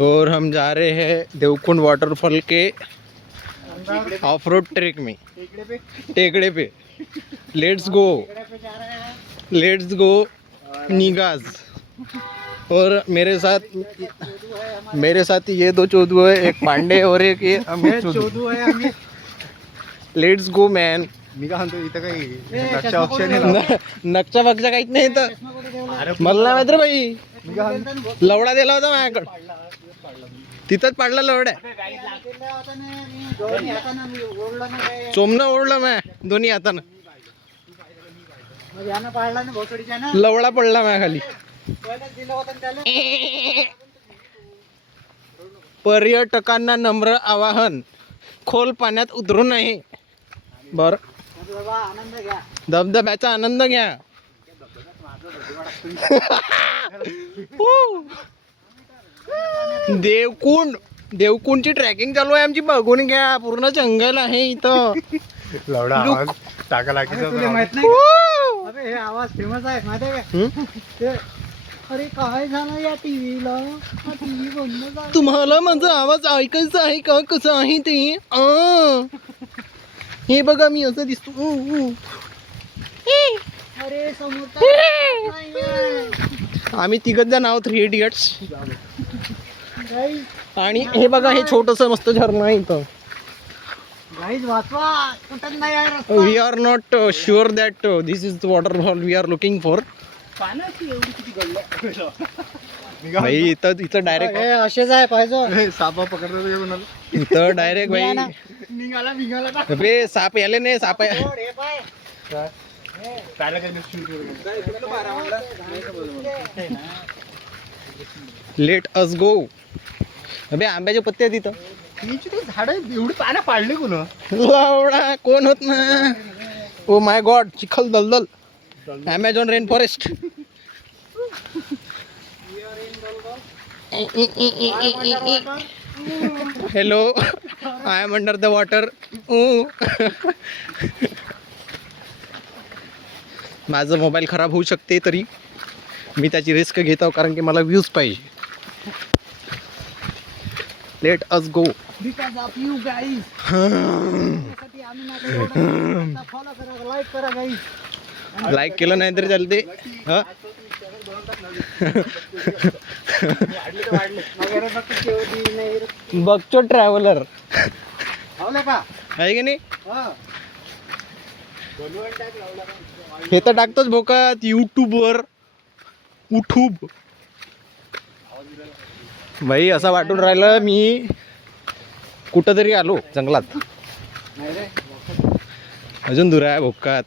और हम जा रहे हैं देवकुंड वाटरफॉल के ऑफ रोड ट्रैक में, टेकड़े पे। Let's go निगाज। और मेरे साथ ये 2 चोदू है, एक पांडे और एक ये अमित चोदू है। Let's go man. मी काय म्हणतो इथं काही नक्षा वक्षा नाही नक्षा बक्षा काहीच नाही इथं. मला नाही माहिती रे बाई, लवडा दिला होता माझ्याकडं, तिथंच पाडला लवड्या. चोमनं ओढलं म्या दोन्ही हातानं, लवडा पडला माझ्या खाली. पर्यटकांना नम्र आवाहन, खोल पाण्यात उतरू नये. बर, धबधब्याचा आनंद घ्या. देवकुंडची ट्रॅकिंग चालू आहे आमची, बघून घ्या. पूर्ण जंगल आहे इथं. लवडा आवाज टाका तुला माहित नाही का? अबे हे आवाज फेमस आहे माहिती आहे का? अरे काय झालं या टीव्हीला? टीव्ही बंद झाला. तुम्हाला माझा आवाज ऐकायचा आहे का? कसं आहे ते? हे बघा मी असं दिसतो. अरे समोर आम्ही 3 जण आहोत, 3 इडियट्स. आणि हे बघा, हे छोटस मस्त झरणं आहे इथं. गाईज वाचवा, कुठं नाही आहे रस्ता. We are not sure that this is the waterfall we are looking for. पाण्याची एवढी किती गळलं. भाई इथं डायरेक्ट हे असेच आहे पाहिजे. सापा पकडतो इथं डायरेक्ट भाई निघाला बे साप याले नाही. साप हे पाय. लेट अस गो. अबे आंब्याचे पत्ते आहेत तिथं. झाड एवढी पानं पाडली कोण? लावडा कोण होत ना. ओ माय गॉड, चिखल दलदल. Amazon rain forest. Hello, I am under the water. माझं मोबाईल खराब होऊ शकते, तरी मी त्याची रिस्क घेत आहो, कारण की मला व्ह्यूज पाहिजे. Let us go. Because of you guys. Follow करा, लाईक करा गाईज. लाईक केलं नाही तरी चालते. हा, बघतो ट्रॅव्हलर आहे की नाही. हे तर टाकतोच भोकात युट्यूबवर. भाई असं वाटून राहिलं मी कुठं तरी आलो जंगलात. अजून दूर आहे भोकात.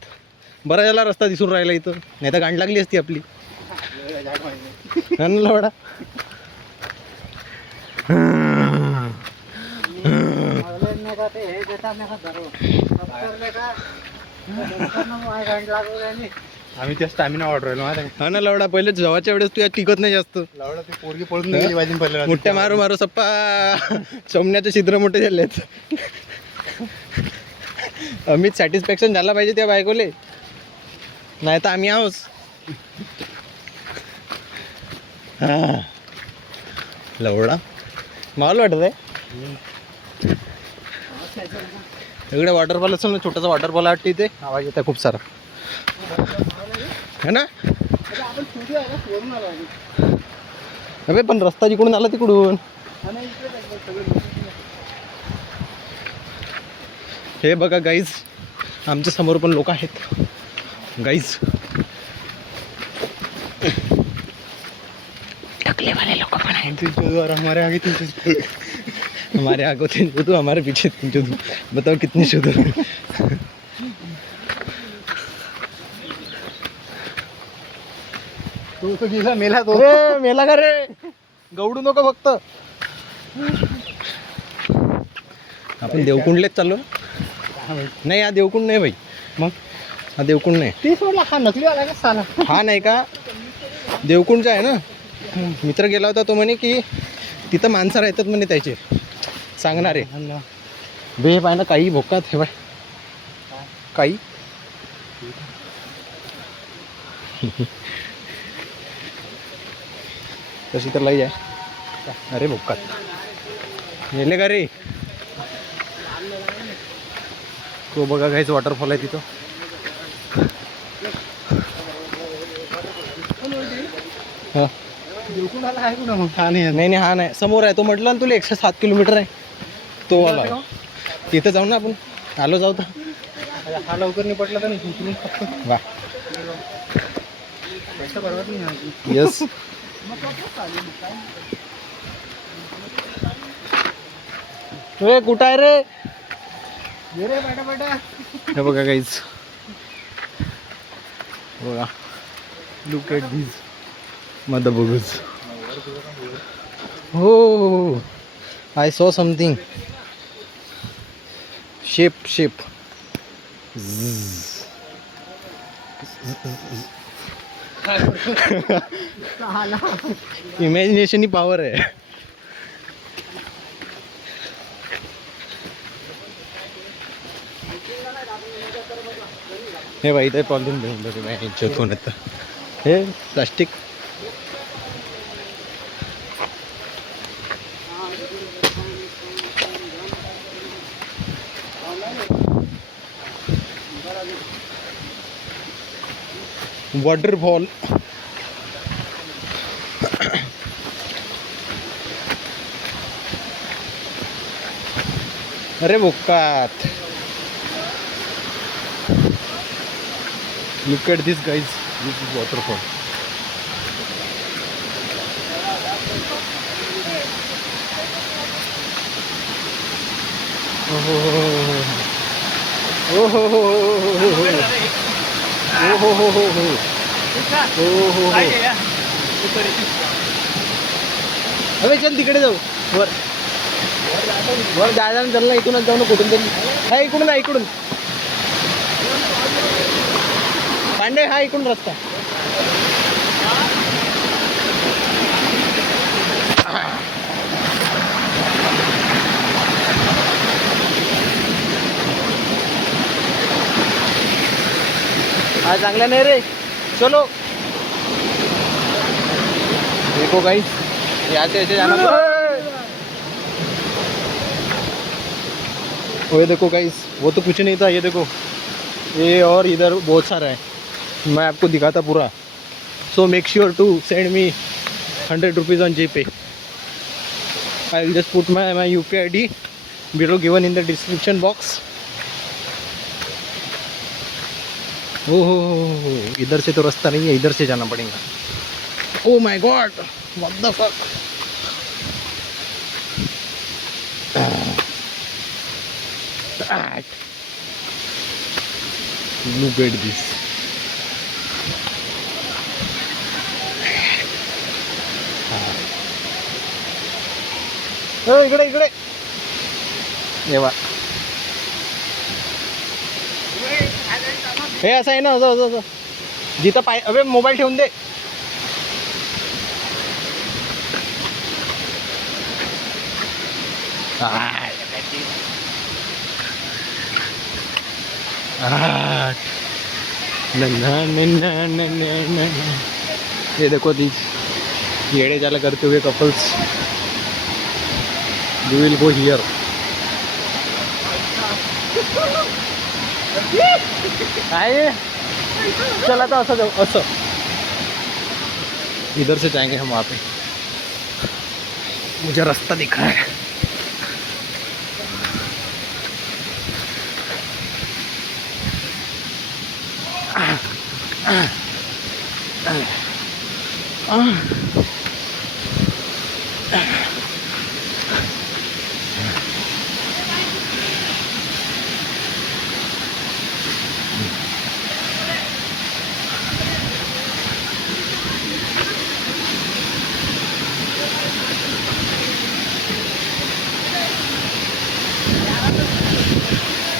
बरं झाला रस्ता दिसून राहिला इथं, नाही तर गांड लागली असती आपली. लवडा आम्ही त्या स्टॅमिना वाढवलो. हा ना लवडा, पहिले जेवायच्या वेळेस तू या टिकत नाही जास्त. लवडा ते पोरगी पळून गेली वाजून पडले. मोठ्या मारू मारू सप्पा चमण्याचे छिद्र मोठे झालेत. अमित सॅटिस्फॅक्शन झाला पाहिजे त्या बायकोले, नाही तर आम्ही आहोस. हा लवडा मला वाटत आहे इकडे वॉटरफॉल असेल ना, छोटासा वॉटरफॉल वाटतं इथे. आवाज येत आहे खूप सारा है ना. अबे पण रस्ता जिकडून आला तिकडून. हे बघा गाईज, आमच्या समोर पण लोक आहेत गाईज. टकले वाले लोक पण आहेत. हमारे आगे हमारे आगे 3 चोदू, हमारे पीछे 3 चोदू. बताओ कितने चोदू. तो गेला मेला तो. अरे मेला का रे, गवडू नको फक्त. आपण देवकुंडलेच चाललो. नाही हा देवकुंड नाही भाई. मग हा देवकुंड नाही. ती सोडला, हा नकली वाला का साला. हा नाही का, देवकुंडचा आहे ना. मित्र गेला होता, तो म्हणे की तिथं माणसं राहतात म्हणे त्याचे सांगणारे. बे पाय ना काही भोकात हे बाय काही. तशी तर लई आहे. अरे भोकात गेले का रे. तो बघा काहीच वॉटरफॉल आहे तिथं. हा देवकुंडाला आहे कुठं मग? हा नाही नाही नाही, हा नाही, समोर आहे तो. म्हटलं ना तुला 107 किलोमीटर आहे तो वाला. तिथं जाऊ ना आपण. आलो जाऊ तर. हा लवकर नाही पडला तर नाही जिंकून फक्त वा पैसा बरोबर नाही आहे. यस. कुठं आहे रे. ये रे बेटा बेटा. हे बघा काहीच बघा. लुक एट दिस मदर बघूच. हो I saw something. Shape imagination ही पॉवर आहे. हे बाई इथे पॉलिथिन भेटलं कोण येतं. हे प्लास्टिक. वॉटरफॉल. अरे भुक्कात. Look at this guys. This is waterfall. अबे चल तिकडे जाऊ. वर वर जायला चल ना. इकडूनच जाऊ ना कुठून तरी. हा इकडून आहे इकडून. पांडे हा इकडून रस्ता. हा चांगला नाही रे. चलो देखो गाइस यहाँ से ऐसे जाना. वो देखो गाइस वो तो कुछ नहीं था. ये देखो ये और इधर बहुत सारा है. मैं आपको दिखाता पूरा. So make sure to send me 100 rupees on GPay. I will just put my UPI ID below given in the description box. Oh इधर से तो रास्ता नहीं है. इधर से जाना पड़ेगा. Oh my God what the फक. Look at this. इकडे इकडे येवा. हे असं आहे ना. असं असं जिथं पाय. अबे मोबाईल ठेवून दे. ये देखो दी येड़े चाला करते हुए couples. You will go here. आए चला था ऐसा जाओ. अच्छा इधर से जाएंगे हम. वहाँ पे मुझे रास्ता दिख रहा है.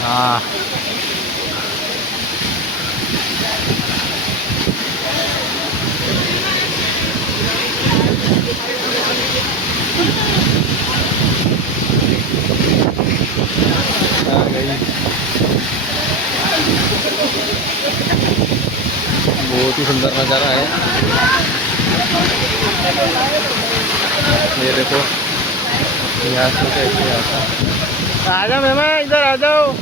हाँ बहुत ही सुंदर नज़ारा है. ये देखो यहाँ से कैसे आता। आ जाओ मेहमान, इधर आ जाओ।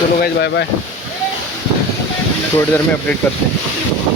चलो गाइस, बाय बाय। थोड़ी देर में अपडेट करते हैं।